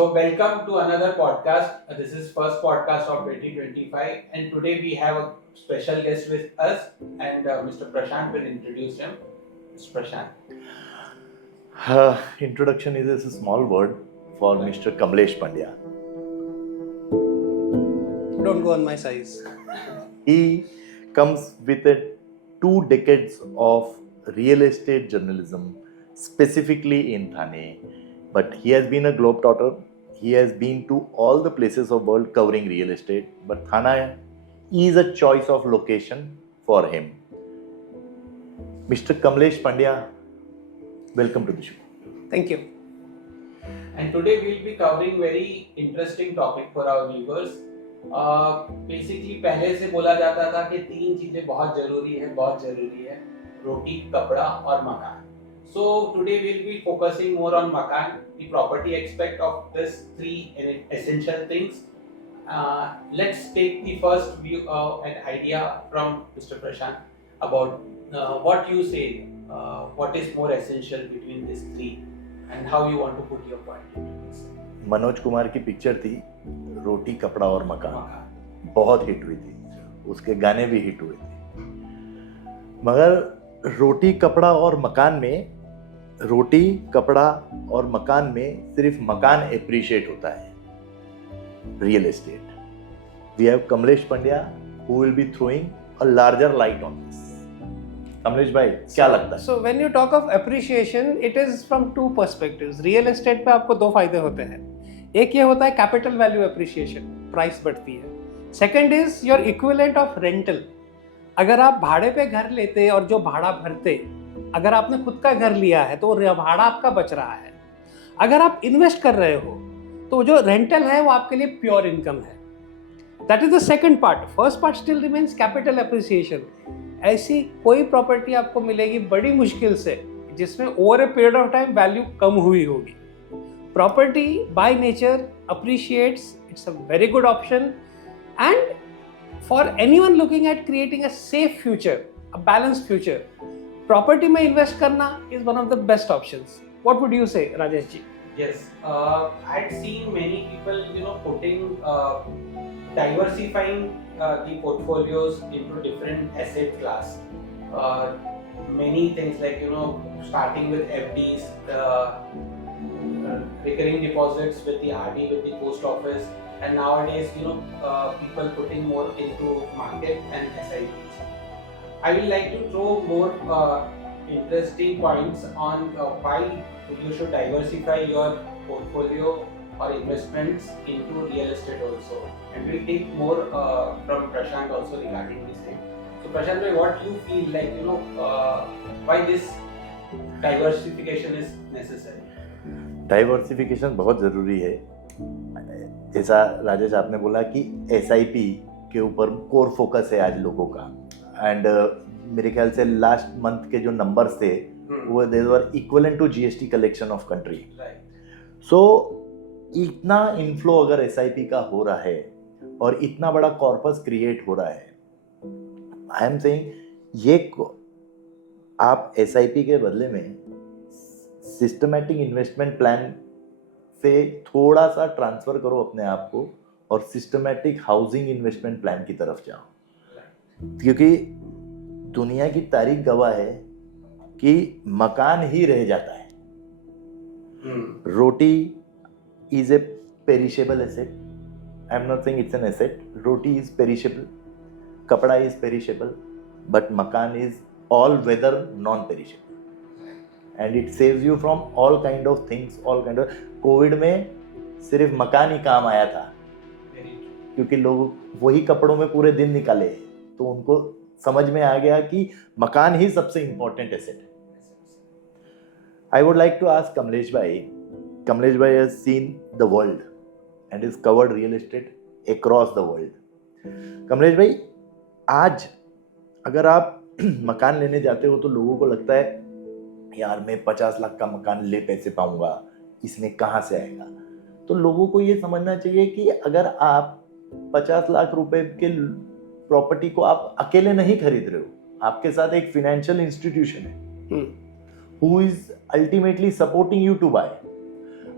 welcome to another podcast. This is first podcast of 2025, and today we have a special guest with us, and Mr. Prashant will introduce him. Mr. Prashant. Introduction is a small word for Mr. Kamlesh Pandya. Don't go on my size. He comes with 2 decades of real estate journalism, specifically in Thane. But he has been a globetrotter. He has been to all the places of world covering real estate. But Thane is a choice of location for him. Mr. Kamlesh Pandya, welcome to the show. Thank you. And today we'll be covering very interesting topic for our viewers. Basically पहले से बोला जाता था कि 3 चीजें बहुत जरूरी है, रोटी, कपड़ा और मकान. So today we'll be focusing more on makan, the property aspect of this 3 essential things. Let's take the first view and idea from Mr. Prashant about what you say, what is more essential between these 3 and how you want to put your point. Manoj Kumar की picture थी रोटी कपड़ा और मकान, बहुत hit हुई थी, उसके गाने भी हिट हुए थे. मगर रोटी कपड़ा और मकान में सिर्फ मकान एप्रिशिएट होता है, real estate. We have Kamlesh Pandya who will be throwing a larger light on this. Kamlesh भाई क्या लगता है? So when you talk of appreciation, it is from 2 perspectives. Real estate पे आपको 2 फायदे होते हैं. एक ये होता है कैपिटल वैल्यू एप्रिसिएशन, प्राइस बढ़ती है. Second is your equivalent of rental. अगर आप भाड़े पे घर लेते और जो भाड़ा भरते, अगर आपने खुद का घर लिया है तो भाड़ा आपका बच रहा है. अगर आप इन्वेस्ट कर रहे हो तो जो रेंटल है वो आपके लिए प्योर इनकम है. That is the second part. First part still remains capital appreciation. ऐसी कोई प्रॉपर्टी आपको मिलेगी बड़ी मुश्किल से जिसमें over a period of time value कम हुई होगी. Property by nature appreciates. It's a very good option and for anyone looking at creating a safe future, a balanced future, property में इन्वेस्ट करना is one of the best options. What would you से Rajesh ji? Yes, I had seen many people, putting diversifying the portfolios into different asset class. Many things like starting with FDs, recurring deposits with the RD with the post office, and nowadays people putting more into market and SIPs. I will like to throw more interesting points on why you should diversify your portfolio or investments into real estate also, and we'll take more from Prashant also regarding this thing. So Prashant, what you feel like why this diversification is necessary? Diversification बहुत ज़रूरी है. जैसा राजेश आपने बोला कि SIP के ऊपर core focus है आज लोगों का. एंड मेरे ख्याल से लास्ट मंथ के जो नंबर्स थे वो they were equivalent to GST collection of country. So इतना इनफ्लो अगर SIP का हो रहा है और इतना बड़ा कॉर्पस क्रिएट हो रहा है, आई एम सेइंग ये आप SIP के बदले में सिस्टमैटिक इन्वेस्टमेंट प्लान से थोड़ा सा ट्रांसफर करो अपने आप को और सिस्टमैटिक हाउसिंग इन्वेस्टमेंट प्लान की तरफ जाओ. क्योंकि दुनिया की तारीख गवाह है कि मकान ही रह जाता है. Roti is a perishable asset. I am not saying it's an asset. Roti is perishable, kapda is perishable, but makaan is all weather non perishable. And it saves you from all kind of things, all kind of. Covid में सिर्फ मकान ही काम आया था क्योंकि लोग वही कपड़ों में पूरे दिन निकाले, तो उनको समझ में आ गया कि मकान ही सबसे इंपॉर्टेंट एसेट है. I would like to ask Kamlesh भाई. कमलेश भाई has seen the world and is covered real estate across the world. Kamlesh भाई, आज अगर आप मकान लेने जाते हो तो लोगों को लगता है यार मैं 50 लाख का मकान ले कैसे पाऊंगा, इसमें कहाँ से आएगा. तो लोगों को ये समझना चाहिए कि अगर आप 50 लाख रुपए के प्रॉपर्टी को आप अकेले नहीं खरीद रहे हो, आपके साथ एक फाइनेंशियल इंस्टीट्यूशन है who is ultimately supporting you to buy.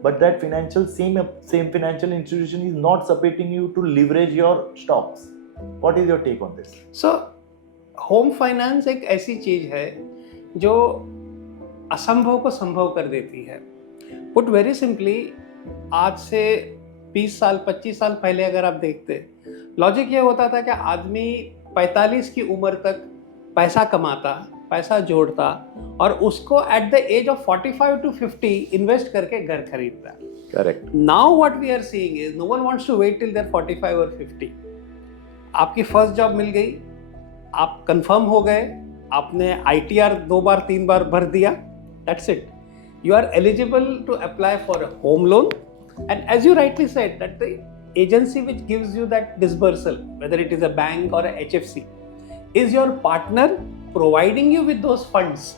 but that same financial institution is not supporting you to leverage your stocks. What is your take on this? So home finance एक ऐसी चीज है जो असंभव को संभव कर देती है. पुट वेरी सिंपली, आज से 20 साल 25 साल पहले अगर आप देखते, लॉजिक ये होता था कि आदमी 45 की उम्र तक पैसा कमाता, पैसा जोड़ता और उसको at the age of 45 to 50 invest करके घर खरीदता. Correct. Now what we are seeing is no one wants to wait till their 45 और 50. आपकी फर्स्ट जॉब मिल गई, आप कंफर्म हो गए, आपने ITR 2 बार 3 बार भर दिया, that's it. You are eligible to apply for a home loan, and as you rightly said, that the agency which gives you that disbursal, whether it is a bank or a HFC, is your partner providing you with those funds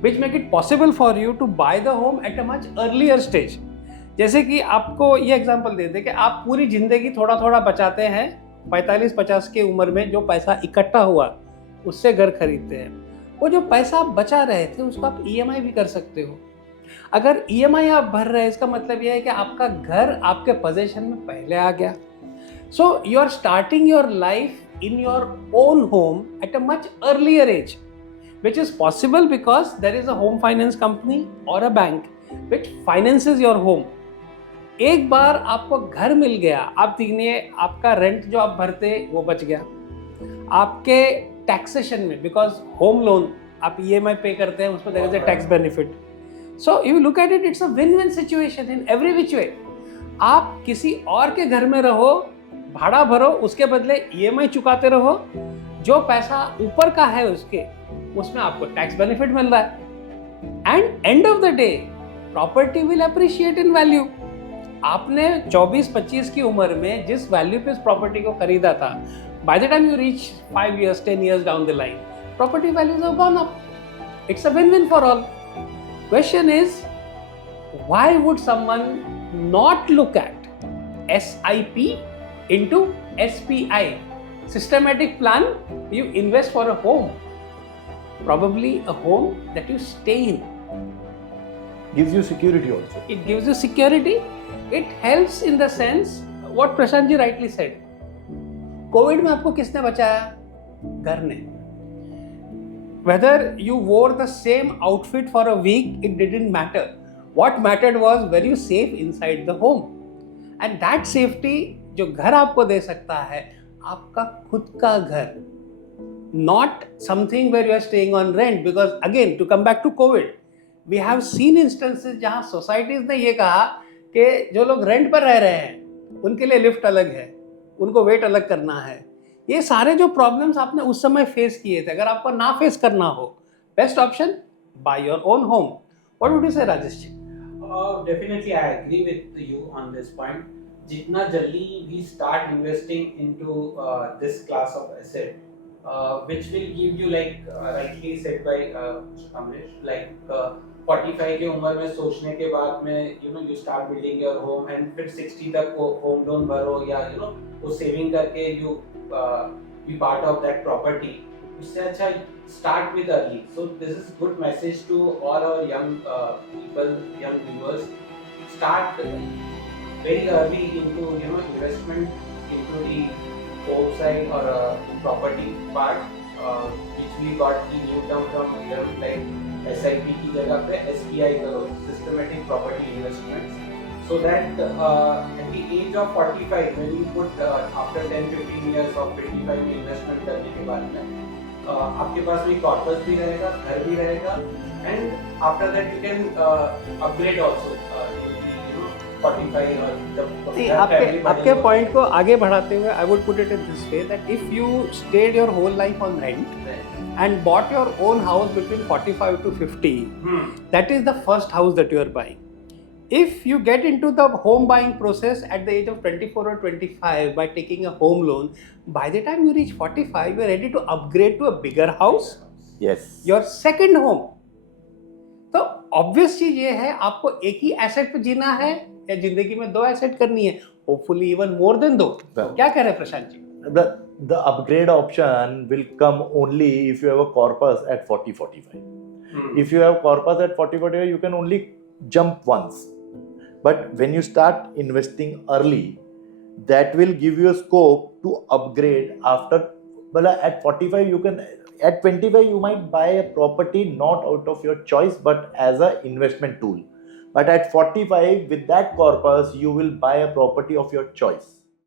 which make it possible for you to buy the home at a much earlier stage. जैसे कि आपको ये example दे दें कि आप पूरी जिंदगी थोड़ा थोड़ा बचाते हैं, 45-50 की उम्र में जो पैसा इकट्ठा हुआ उससे घर खरीदते हैं. वो जो पैसा आप बचा रहे थे उसको आप EMI भी कर सकते हो. अगर EMI आप भर रहे हैं इसका मतलब यह है कि आपका घर आपके पोजेशन में पहले आ गया. So you are starting your life in your own home at a much earlier age, which is possible because there is a home finance company or a bank which finances your home. एक बार आपको घर मिल गया, आप देखिए आपका rent जो आप भरते वो बच गया. आपके टैक्सेशन में, बिकॉज होम लोन आप EMI पे करते हैं, उस पर there is a tax benefit. So you look at it, it's a win win situation in every which way. आप किसी और के घर में रहो, भाड़ा भरो, उसके बदले EMI चुकाते रहो, जो पैसा ऊपर का है उसमें आपको टैक्स बेनिफिट मिल रहा है. And end of the day property will appreciate in value. आपने 24-25 की उम्र में जिस वैल्यू पे इस प्रॉपर्टी को खरीदा था, by the time you reach 5 years, 10 years down the line, property values have gone up. It's a win-win for all. Question is, why would someone not look at SIP into SPI? Systematic plan, you invest for a home. Probably a home that you stay in. Gives you security also. It gives you security. It helps in the sense, what Prashant ji rightly said. Covid में आपको किसने बचाया? घर ने. Whether you wore the same outfit for a week, it didn't matter. What mattered was were you safe inside the home. And that safety जो घर आपको दे सकता है, आपका खुद का घर. Not something where you are staying on rent, because again to come back to COVID, we have seen instances जहाँ societies ने ये कहा कि जो लोग रेंट पर रह रहे हैं उनके लिए लिफ्ट अलग है, उनको वेट अलग करना है. ये सारे जो प्रॉब्लम्स आपने उस समय फेस किए थे, अगर आपको ना फेस करना हो, best option by your own home. What would you से Rajesh ji? Definitely I agree with you on this point. जितना जल्दी we start investing into this class of asset, which will give you, like rightly said by Kamlesh, like 45 की उम्र में सोचने के बाद में you start building your home, and फिर 60 तक वो home loan भरो या वो saving करके you be part of that property. उससे अच्छा start with early. So this is good message to all our young people, young viewers. Start very early into investment into the home side or property part, which we got the new term from here, like SIP की जगह पे SPI करो, systematic property investments, so that at the age of 45, when you put after 10-15 years of 25 investment करने के बाद में आपके पास में कॉर्पस भी रहेगा, घर भी रहेगा, and after that you can upgrade also 45 और आपके पॉइंट को आगे बढ़ाते हुए I would put it in this way, that if you stayed your whole life on rent and bought your own house between 45 to 50, that is the first house that you are buying. If you get into the home buying process at the age of 24 or 25 by taking a home loan, by the time you reach 45, you are ready to upgrade to a bigger house. Yes. Your second home. तो obvious चीज ये है, आपको एक ही asset पे जीना है या जिंदगी में दो एसेट करनी है, होपफुली इवन मोर देन दो. क्या कह रहे हैं Prashant ji? The upgrade option will come only if you have a corpus at 40-45. If you have corpus at 40-45, you can only jump once. But when you start investing early, that will give you a scope to upgrade after. Well, at 45 you can, at 25 you might buy a property not out of your choice but as an investment tool. But at 45, with that corpus, you will buy a property of your choice.